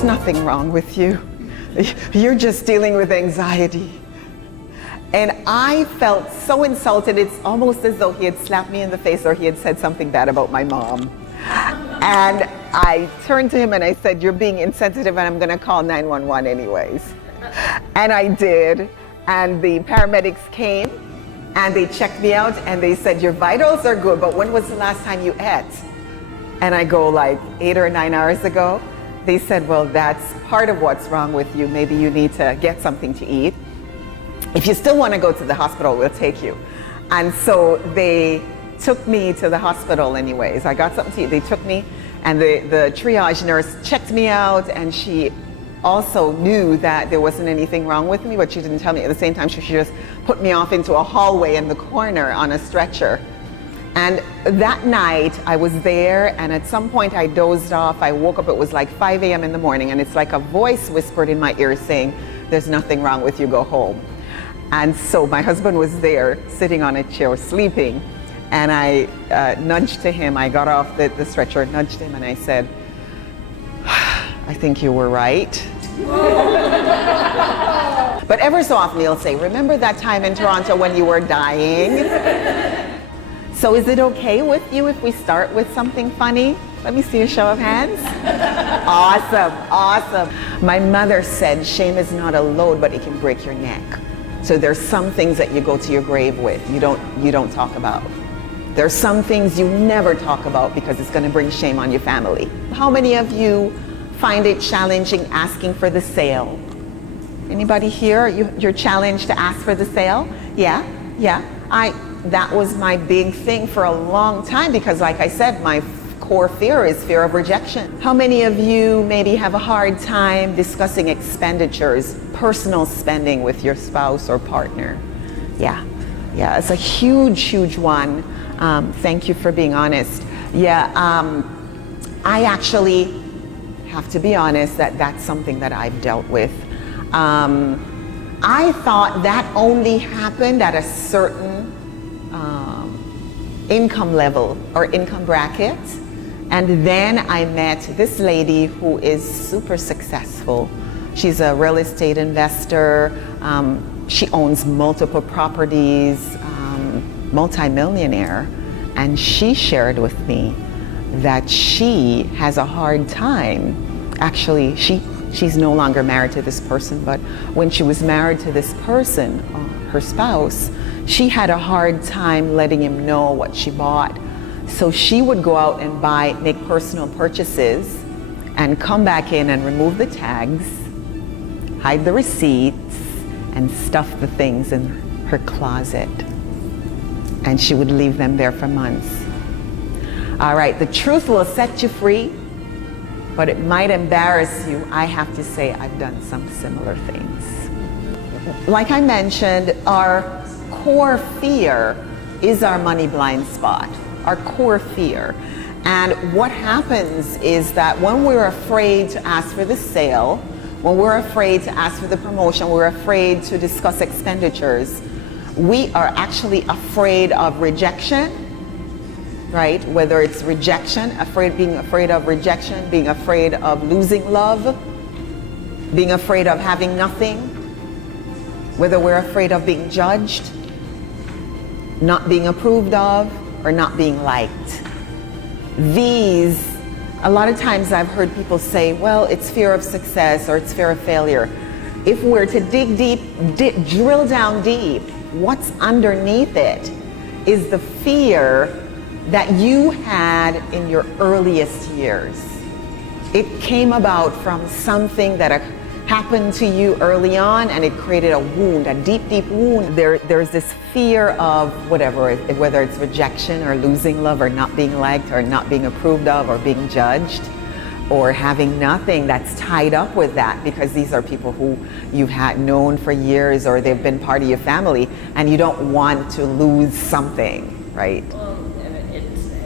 there's nothing wrong with you. You're just dealing with anxiety. And I felt so insulted. It's almost as though he had slapped me in the face or he had said something bad about my mom. And I turned to him and I said, you're being insensitive and I'm going to call 911 anyways. And I did. And the paramedics came and they checked me out and they said, your vitals are good, but when was the last time you ate? And I go, like 8 or 9 hours ago. They said, well, that's part of what's wrong with you. Maybe you need to get something to eat. If you still want to go to the hospital, we'll take you. And so they took me to the hospital anyways. I got something to eat. They took me, and the triage nurse checked me out, and she also knew that there wasn't anything wrong with me, but she didn't tell me at the same time. She just put me off into a hallway in the corner on a stretcher. And that night I was there, and at some point I dozed off. I woke up, it was like 5 a.m. in the morning, and it's like a voice whispered in my ear saying, there's nothing wrong with you, go home. And so my husband was there sitting on a chair sleeping, and I nudged to him. I got off the stretcher, nudged him, and I said, I think you were right. But ever so often he'll say, remember that time in Toronto when you were dying? So is it okay with you if we start with something funny? Let me see a show of hands. Awesome, awesome. My mother said shame is not a load, but it can break your neck. So there's some things that you go to your grave with, you don't talk about. There's some things you never talk about because it's going to bring shame on your family. How many of you find it challenging asking for the sale? Anybody here, you're challenged to ask for the sale? Yeah. That was my big thing for a long time because, like I said, my core fear is fear of rejection. How many of you maybe have a hard time discussing expenditures, personal spending with your spouse or partner? Yeah, it's a huge one. Thank you for being honest. I actually have to be honest that that's something that I've dealt with. I thought that only happened at a certain income level or income bracket. And then I met this lady who is super successful. She's a real estate investor. She owns multiple properties, multi-millionaire. And she shared with me that she has a hard time. Actually, she's no longer married to this person, but when she was married to this person, her spouse, she had a hard time letting him know what she bought. So she would go out and make personal purchases and come back in and remove the tags, hide the receipts, and stuff the things in her closet. And she would leave them there for months. All right, the truth will set you free, but it might embarrass you. I have to say I've done some similar things. Like I mentioned, our core fear is our money blind spot, our core fear. And what happens is that when we're afraid to ask for the sale, when we're afraid to ask for the promotion, we're afraid to discuss expenditures, we are actually afraid of rejection, right? Whether it's rejection, being afraid of rejection, being afraid of losing love, being afraid of having nothing, whether we're afraid of being judged, not being approved of, or not being liked. These, a lot of times I've heard people say, well, it's fear of success or it's fear of failure. If we're to dig deep, drill down deep, what's underneath it is the fear that you had in your earliest years. It came about from something that happened to you early on, and it created a wound, a deep wound. There's this fear of whatever, whether it's rejection or losing love or not being liked or not being approved of or being judged or having nothing that's tied up with that, because these are people who you've had known for years or they've been part of your family, and you don't want to lose something, right? Well,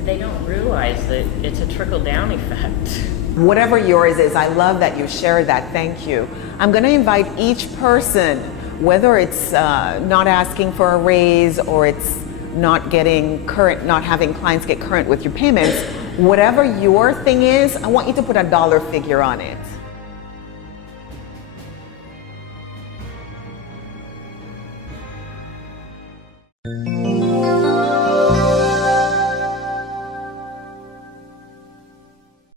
they don't realize that it's a trickle-down effect. Whatever yours is, I love that you shared that. Thank you. I'm going to invite each person, whether it's not asking for a raise or it's not getting current, not having clients get current with your payments, whatever your thing is, I want you to put a dollar figure on it. you.